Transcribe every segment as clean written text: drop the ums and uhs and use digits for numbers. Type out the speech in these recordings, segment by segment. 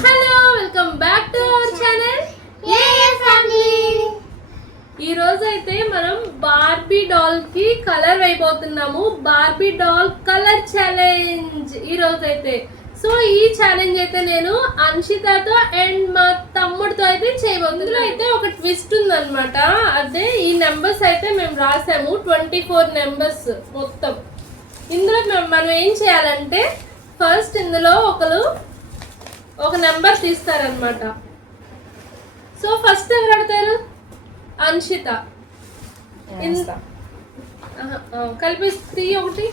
Hello welcome back to our channel family. ఈ రోజు అయితే మనం బార్బీ డాల్ కి కలర్ వేయబోతున్నాము. బార్బీ డాల్ కలర్ ఛాలెంజ్ ఈ రోజు అయితే. సో ఈ ఛాలెంజ్ అయితే నేను అన్షితతో అండ్ మా తమ్ముడితో అయితే చేయబోతున్నా. అయితే ఒక ట్విస్ట్ ఉందన్నమాట. అదే ఈ నెంబర్స్ అయితే మేము రాసాము 24 నెంబర్స్ మొత్తం. ఇందులో మనం ఏం చేయాలంటే ఫస్ట్ ఇందులో ఒక నెంబర్ తీస్తారనమాట. సో ఫస్ట్ ఎవరు అడతారు? అన్షిత. కలిపి ఒకటి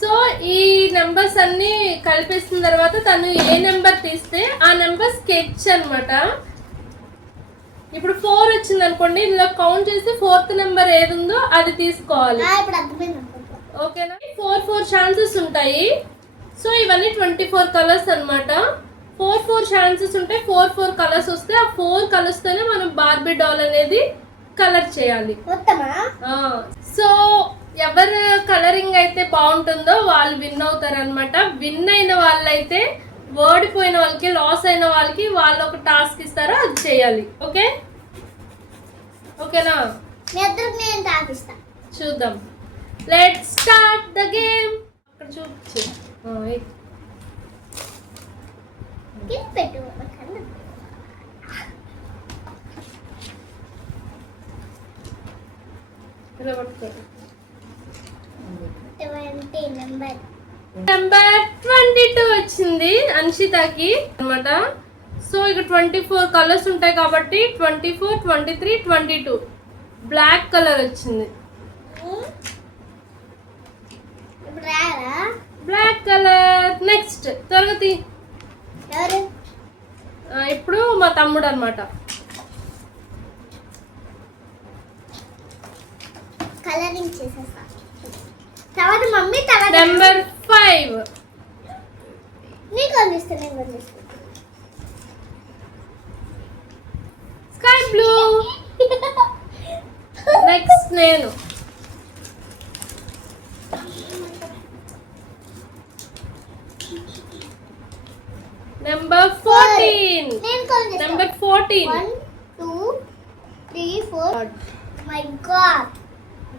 సో ఈ నెంబర్స్ అన్ని కలిపేసిన తర్వాత తను ఏ నెంబర్ తీస్తే ఆ నెంబర్ స్కెచ్ అన్నమాట. ఇప్పుడు 4 వచ్చింది అనుకోండి, ఇందులో కౌంట్ చేసి 4th నెంబర్ ఏది ఉందో అది తీసుకోవాలి. ఓకేనా? 4 ఛాన్సెస్ ఉంటాయి. సో ఇవన్నీ 24 కలర్స్ అన్నమాట. 4 ఛాన్సెస్ ఉంటాయి. 4 కలర్స్ వస్తే ఆ 4 కలర్స్ తోనే మనం బార్బీ డాల్ అనేది కలర్ చేయాలి. సో ఎవరు కలరింగ్ అయితే బాగుంటుందో వాళ్ళు విన్ అవుతారు అనమాట. విన్ అయిన వాళ్ళైతే ఓడిపోయిన వాళ్ళకి, లాస్ అయిన వాళ్ళకి వాళ్ళు ఒక టాస్క్ ఇస్తారో అది చేయాలి. ఓకేనా? చూద్దాం. Let's start the game. అక్కడ చూపించు. నెంబర్ 22 వచ్చింది అన్షితకి అన్నమాట. సో ఇక 24 కలర్స్ ఉంటాయి కాబట్టి 24, 23, 22 బ్లాక్ కలర్ వచ్చింది. Black colour. నెక్స్ట్ తరగతి ఇప్పుడు మా తమ్ముడు అన్నమాట. కలరింగ్ చేసేస్తా. తర్వాత మమ్మీ నెంబర్ 5 నీకు అందిస్తాను. Sky blue. నెక్స్ట్ నేను. Number 14. Number 14. 1, 2, 3, 4. My god.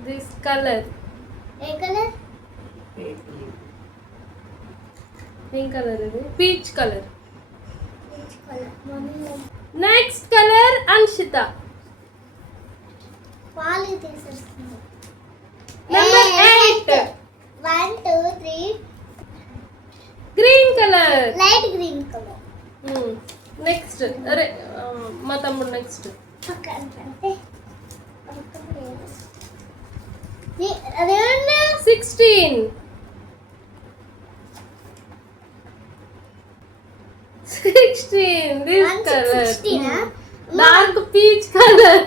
This colour. ఏ కలర్? ఏం కలర్ ఇది? Peach colour. Mummy next colour Anshita. పాలు తీసేస్తుంది. Number 8. 1, 2, 3. Green colour. Light green colour. Next అరే మా తమ్ముడు నెక్స్ట్. పక్కన 16. 16. This color. Dark peach color.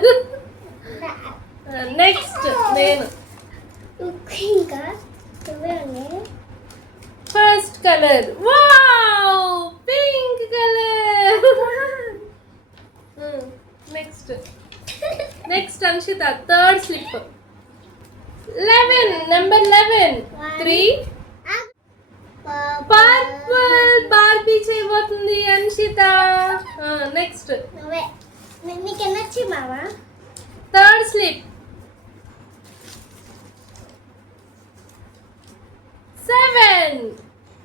Next నేను. ఇంకా first colour. Wow, pink colour. Next Anshita third slip. 11. Number 11. 3. Purple. Barbie చేయబోతుంది అన్షిత. నెక్స్ట్ నీకెన్నొచ్చి మావా? Third slip. 7.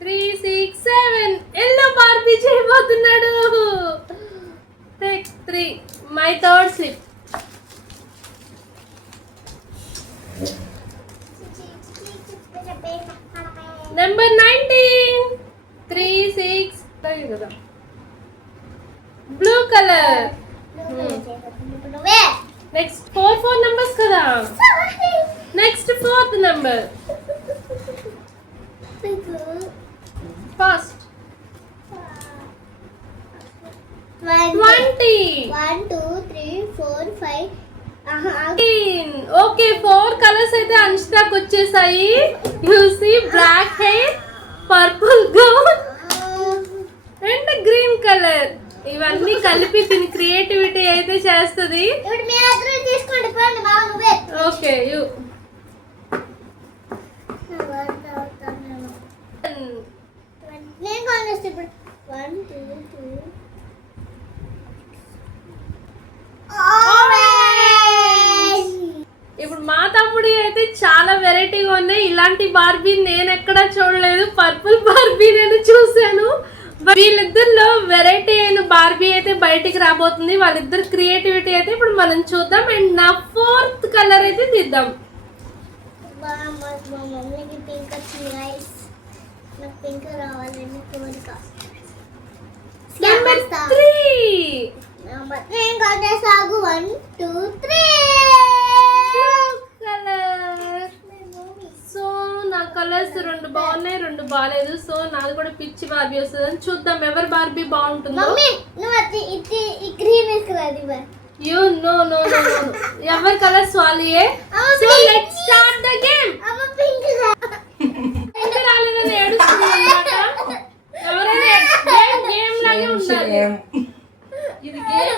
3, 6, 7. ఎల్లో బార్బీ చేయబోతున్నాడు. 3. My third slip. నెంబర్ 19. 3, 6 కదా. Blue colour. నెక్స్ట్ 4 నెంబర్స్ కదా. Next 4th number. First 20. 1, 2, 3, 4, 5. Okay 4 colours అయితే అన్షితకు వచ్చేసాయి. You see black hair, purple gown and green colour. ఇవన్నీ కలిపి దీని క్రియేటివిటీ అయితే చేస్తుంది. ఇప్పుడు మీ అందరూ తీసుకోండి. వెరైటీగా ఉన్నాయి. ఇలాంటి బార్బీ నేను ఎక్కడా చూడలేదు. పర్పుల్ బార్బీ నేను చూసాను. వీళ్ళిద్దరిలో వెరైటీ అయిన బార్బీ అయితే బయటికి రాబోతుంది. వాళ్ళిద్దరు క్రియేటివిటీ అయితే ఇప్పుడు మనం చూద్దాం. అండ్ నా 4th కలర్ అయితే తీద్దాం. మా మమ్మీకి పింక్ వచ్చింది గైస్. నాకు పింక్ రావాలని కోరిక. నెంబర్ 3 నేను కొట్టేసాగు 1 2 3 కలర్. సో నా కలర్స్ 2 బాగున్నాయి, 2 బాగాలేదు. సో నాది కూడా పిచ్చి బార్బీ వస్తుంది. చూద్దాం ఎవరు బార్బీ బాగుంటుందో. మమ్మీ నువ్వు అది ఇది ఈ గ్రీన్ వేసుకురాది బా. You know no no no ఎవరి కలర్స్ వాళ్ళే. So let's start the game. అమ్మ పింక్ ఇంకా రాలేదని ఏడుస్తుంది అన్నమాట. ఎవరైనా గేమ్ లాగే ఉండాలి. ఇది గేమ్.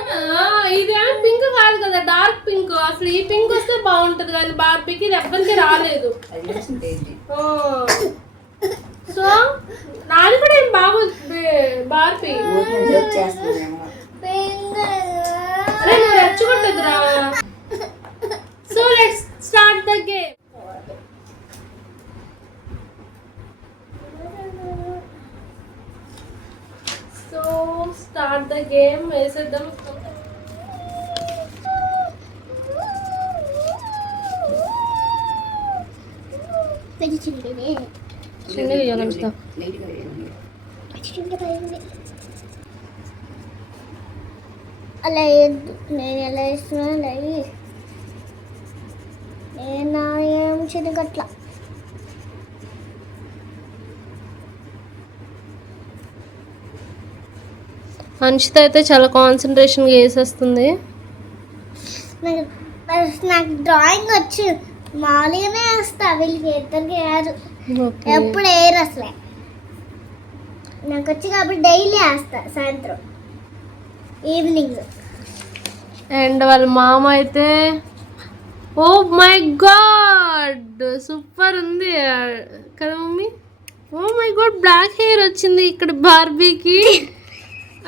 ఇదేమో పింక్ కాదు కదా, డార్క్ పింక్. అసలు ఈ పింక్ వస్తే బాగుంటది కానీ బార్బీకి ఇది ఎవ్వరికి రాలేదు. సో నాది కూడా ఏం బాగుంది బార్బీ. అరే నువ్వు రెచ్చగొట్టదురా. So let's start the game. So start the game. వేసేద్దాం. చిన్నగా వేయాలంట. అలా నేను ఎలా వేస్తున్నా నేను ఏం చిన్నగట్ల. అన్షిత అయితే చాలా కాన్సన్ట్రేషన్గా వేసేస్తుంది. నాకు డ్రాయింగ్ వచ్చు, మామూలుగానే వేస్తా. వీళ్ళకి ఇద్దరికి వేయరు, ఎప్పుడు వేయరు అసలే. నాకు వచ్చి కాబట్టి డైలీ వేస్తా సాయంత్రం ఈవినింగ్. అండ్ వాళ్ళ మామ అయితే ఓ మై గాడ్ సూపర్ ఉంది కదా mummy. Oh my god black hair వచ్చింది ఇక్కడ బార్బీకి.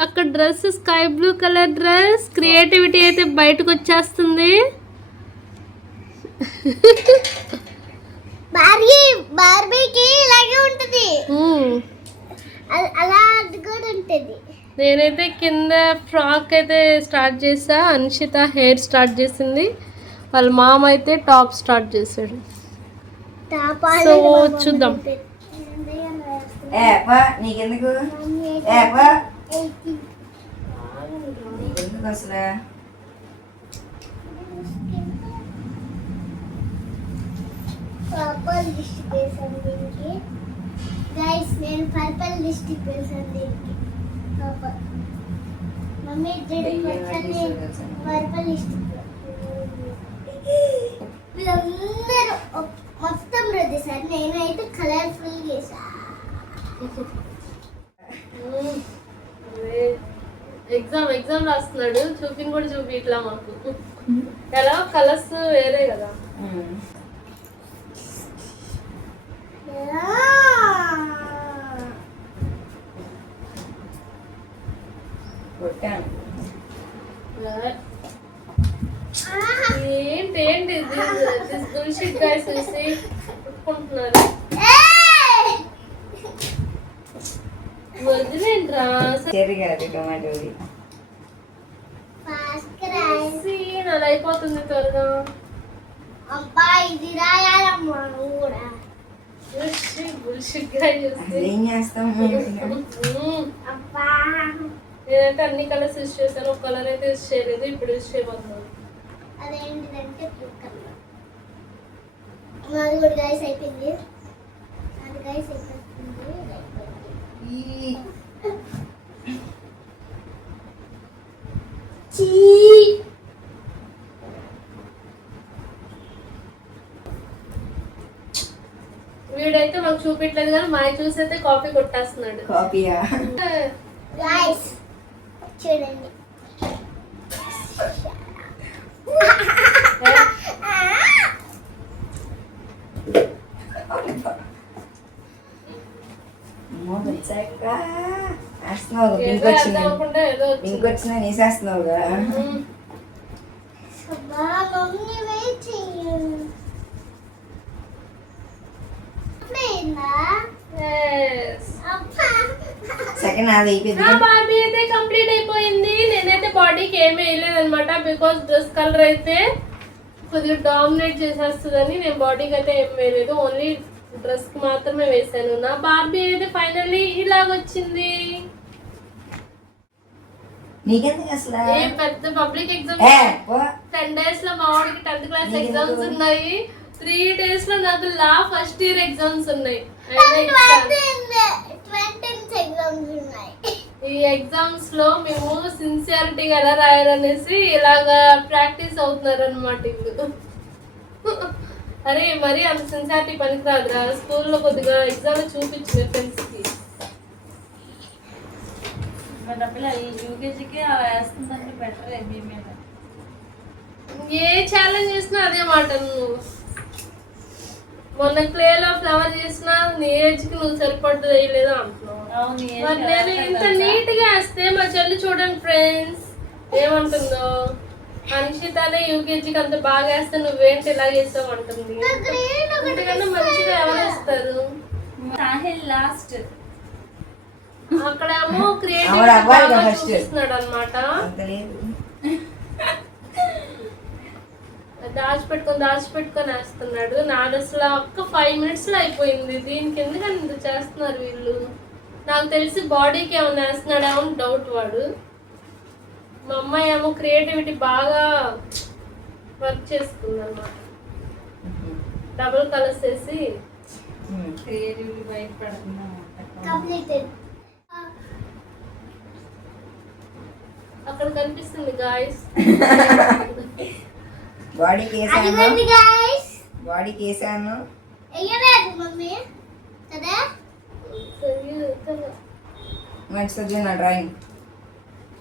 అక్కడ dress sky blue colour dress. Creativity అయితే బయటకు వచ్చేస్తుంది. బార్బీకి ఇలాగే ఉంటుంది, అలా అది కూడా ఉంటుంది. నేనైతే కింద ఫ్రాక్ అయితే స్టార్ట్ చేసా. అన్షిత హెయిర్ స్టార్ట్ చేసింది. వాళ్ళ మామ అయితే టాప్ స్టార్ట్ చేశాడు. సో చూద్దాం. నీకెందుకు అసలు పర్పల్ లిస్టిక్ వేసాను దీనికి గైస్. నేను పర్పల్ లిస్టిక్ వేసాను దీనికి. Mummy purple lipstick. వీళ్ళందరూ మొత్తం రద్దు సార్. నేనైతే కలర్ఫుల్ వేసా. ఎగ్జామ్ రాస్తున్నాడు. చూపిని కూడా చూపి ఇట్లా మాకు ఎలా కలర్స్ వేరే కదా. ఏంటి బుల్షిట్ గైస్ చూసి కొట్టుకుంటున్నారు. వదిలేంట్రా టొమాటోది అలా అయిపోతుంది త్వరగా. అబ్బా ఇది రాయాలమ్మా కూడా. బుల్షిట్ గైస్ చూసి ఏం చేస్తాం. అబ్బా నేనైతే అన్ని కలర్స్ యూస్ చేశాను. ఒక కలర్ అయితే యూస్ చేయలేదు. ఇప్పుడు యూస్ చేయబోతున్నాను. అదేంటిదంటే బ్లూ కలర్. నాది కూడా గైస్ అయిపోయింది. నాది గైస్ అయిపోతుంది. వీడైతే మాకు చూపించలేదు కానీ మా చూసి అయితే కాపీ కొట్టేస్తున్నాడు. కాపీయా గైస్ చూడండి. ఇంకొచ్చిన నీసేస్తున్నావుగా. సెకండ్ నాది అయిపోయింది. నా బాడీ అయితే కంప్లీట్ అయిపోయింది. నేనైతే బాడీకి ఏమీ వేయలేదు అనమాట, బికాస్ డ్రెస్ కలర్ అయితే కొద్దిగా డామినేట్ చేసేస్తుందని నేను బాడీకి అయితే ఏం వేయలేదు, ఓన్లీ డ్రెస్ కి మాత్రమే వేసాను. నా బార్బీ అయితే ఫైనల్లీ ఇలాగొచ్చింది. నీకెందుకు అసలు ఏం పెద్ద పబ్లిక్ ఎగ్జామ్ ఏ, పో. 10 days లో మా వాడికి 10th క్లాస్ ఎగ్జామ్స్ ఉన్నాయి, 3 days లో నాకు ఫస్ట్ ఇయర్ ఎగ్జామ్స్ ఉన్నాయి. అయినా ఇచ్చాను. ఎగ్జామ్స్ ఉన్నాయి. ఈ ఎగ్జామ్స్ లో మేము సిన్సియారిటీగా ఎలా రాయాలనేసి ఇలాగా ప్రాక్టీస్ అవుతున్నారు అనమాట ఇప్పుడు. అరే మరి అంత సిన్సియారిటీ పనికిరాదురా, స్కూల్లో కొద్దిగా ఎగ్జామ్ చూపించు మీ ఫ్రెండ్స్ కి. యూకేజీకి అలా వేస్తుందంటే బెటర్ మీ మీద. ఏ ఛాలెంజ్ చేసినా అదే మాట నువ్వు. మొన్న క్లేలో ఫ్లవర్ చేసినా నీ ఏజ్ కి నువ్వు సరిపడ్డ వేయలేదా అంటున్నావు. అవును, మరి నేను ఇంత నీట్ గా వేస్తే మా చెల్లి చూడండి ఫ్రెండ్స్ ఏమంటుందో, అనిషితానే యూకేజీకి అంత బాగా వేస్తే నువ్వేంటి ఇలా చేసావు అంటుంది. అంతకన్నా మంచిగా ఎవరు వేస్తారు. సాహిల్ లాస్ట్ అక్కడేమో ఆవిడ క్రియేటివ్ అవ్వాలి కదా బాగా first. చూపిస్తున్నాడు అనమాట. అంత లేదు. దాచిపెట్టుకొని వేస్తున్నాడు. నాది అసలు ఒక్క 5 minutes లో అయిపోయింది. దీనికి ఎందుకని ఇంత చేస్తున్నారు వీళ్ళు. నాకు తెలిసి బాడీకి ఏమన్నా వేస్తున్నాడేమో అని డౌట్ వాడు. మా అమ్మాయి ఏమో క్రియేటివిటీ బాగా వర్క్ చేసుకుంది అనమాట. డబుల్ కలర్స్ వేసి క్రియేటివిటీ బయటపడుతున్నాం. కంప్లీటెడ్. అక్కడ కనిపిస్తుంది గాయస్. బాడీకి వేసాను, అదిగోండి guys. బాడీకి వేసాను. ఎయ్యలేదు మమ్మీ కదా. మంచిగా చూడు నా డ్రాయింగ్,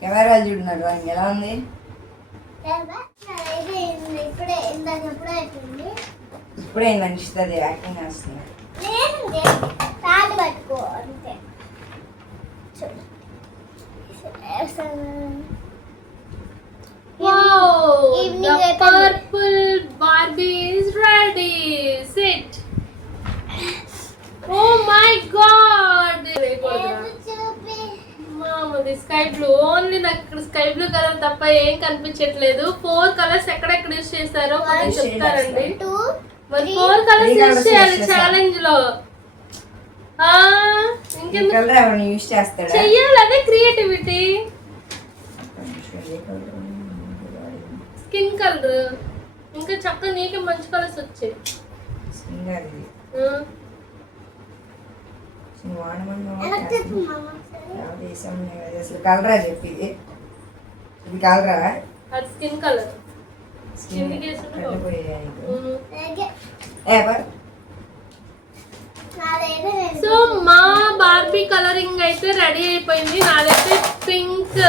కెమెరా చూడు నా డ్రాయింగ్ ఎలా ఉంది. ఇప్పుడే ఇందాక ఎప్పుడే అయిపోయింది. ఇప్పుడే అనిపిస్తుంది యాక్టింగ్ చేస్తున్నా. లేదండి, తాడు పట్టుకో అంతే. చూడు. Wow, Evening the అయిపోయింది. purple Barbie is ready. Sit. Oh my God. చూపి. మామూలు స్కై బ్లూ, ఓన్లీ నాకు ఇక్కడ స్కై బ్లూ కలర్ తప్ప ఏం కనిపించట్లేదు. 4 కలర్స్ ఎక్కడెక్కడ యూస్ చేశారో కొంచెం చెప్తారండి. 2 మరి 4 కలర్స్ Three యూస్ colours చేయాలి use చేశాను. ఛాలెంజ్ లో. ఈ ఇంకెందుకు కలర్ ఎవరిని యూజ్ చేస్తాడా? చెయ్యాలి, అదే క్రియేటివిటీ. స్కిన్ కలర్ ఇంకా చక్కగా నీకే మంచి కలర్స్ వచ్చాయి. సింగర్ ఇది. ఎలా చెప్పు మామ. అసలు కలరా చెప్పి ఇది కలరా? అది స్కిన్ కలర్. స్కిన్ కిందికి వేసుకుంటే కళ్ళిపోయాయి నీకు. అలాగే. బట్ నాదైతే నేను సో మా బార్బీ కలరింగ్ అయితే రెడీ అయిపోయింది. నాదైతే పింక్,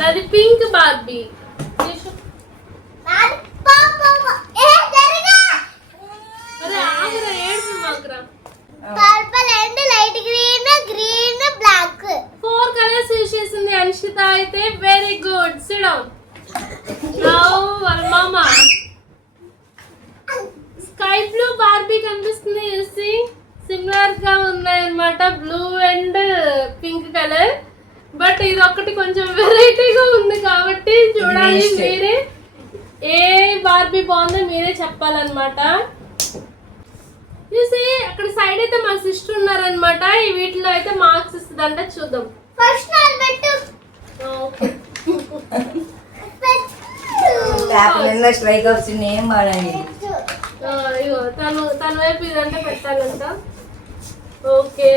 నాది పింక్ బార్బీ. నాది పాప. జరగా. అరే ఆగురా, ఏడుపు మాకురా. Purple and light green, green, black. 4 colours use చేసింది అన్షిత అయితే. Very good, sit down. Now వాళ్ళ మామ స్కై బ్లూ బార్బీ కనిపిస్తుంది చూసి, సిమిలర్ గా ఉన్నాయన్నమాట blue and pink colour. But ఇది ఒక్కటి కొంచెం వెరైటీగా ఉంది కాబట్టి చూడాలి Next. మీరే ఏ బార్బీ బాగుందో మీరే చెప్పాలన్నమాట. చూసి అక్కడ సైడ్ అయితే మా సిస్టర్ ఉన్నారనమాట. ఈ వీటిలో అయితే మార్క్స్ ఇస్తుందంట, చూద్దాం. ఫస్ట్ నాది పెట్టు. ఓకే, పేపర్ స్ట్రైక్ వచ్చింది ఏం బాడండి. పెట్టు. ఇగో తన వైపు ఇదంతా పెట్టాలంట. Okay,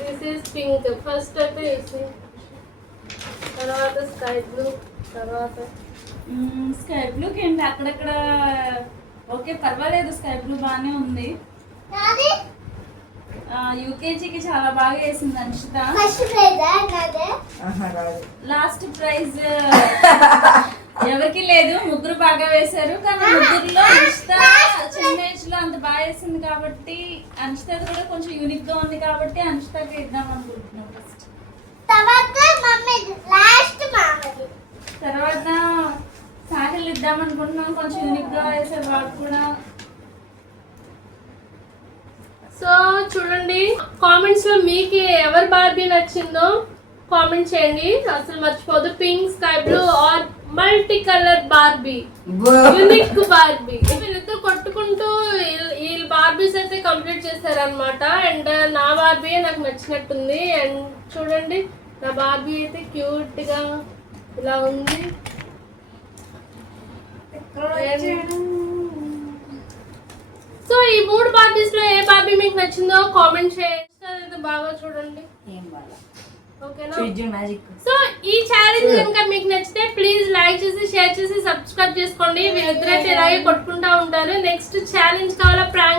this is pink. First అయితే చూసి, తర్వాత స్కై బ్లూ, తర్వాత స్కై బ్లూకి ఏంటి అక్కడక్కడ ఓకే పర్వాలేదు, స్కై బ్లూ బాగానే ఉంది. నాది యూకేజీకి చాలా బాగా వేసింది అనిషిత. ఫస్ట్ ప్రైజ్ నాదే. రాదు. లాస్ట్ ప్రైజ్ ఎవరికి లేదు, ముగ్గురు బాగా వేశారు. కానీ ముగ్గురులో అనిషిత చిన్న ఏజ్ లో అంత బాగా వేసింది కాబట్టి, అనిషిత కూడా కొంచెం యూనిక్ గా ఉంది కాబట్టి అనిషితకి ఇద్దాం అనుకుంటున్నాం. ఫస్ట్ తర్వాత మమ్మీ లాస్ట్ మామది. తర్వాత సాహిల్ ఇద్దాం అనుకుంటున్నాం, కొంచెం యూనిక్ గా వేసారు వాడు కూడా. సో చూడండి కామెంట్స్ లో మీకు ఎవరు బార్బీ నచ్చిందో కామెంట్ చేయండి. అసలు మర్చిపోదు pink, sky blue or multi colour Barbie, unique Barbie. వీళ్ళిద్దరు కొట్టుకుంటూ వీళ్ళు బార్బీస్ అయితే కంప్లీట్ చేశారనమాట. అండ్ నా బార్బీ నాకు నచ్చినట్టుంది. అండ్ చూడండి నా బార్బీ అయితే క్యూట్ గా ఇలా ఉంది. సో ఈ 3 బార్బీస్ లో ఏ బార్బీ మీకు నచ్చిందో కామెంట్ చేయండి. బాగా చూడండి ఏం బాగా ఓకేనా. మ్యాజిక్. సో ఈ ఛాలెంజ్ కనుక మీకు నచ్చితే ప్లీజ్ లైక్ చేసి షేర్ చేసి సబ్స్క్రైబ్ చేసుకోండి. వీళ్ళిద్దరైతే ఇలాగే కొట్టుకుంటా ఉంటారు. నెక్స్ట్ ఛాలెంజ్ కావాలా, ప్రాంక్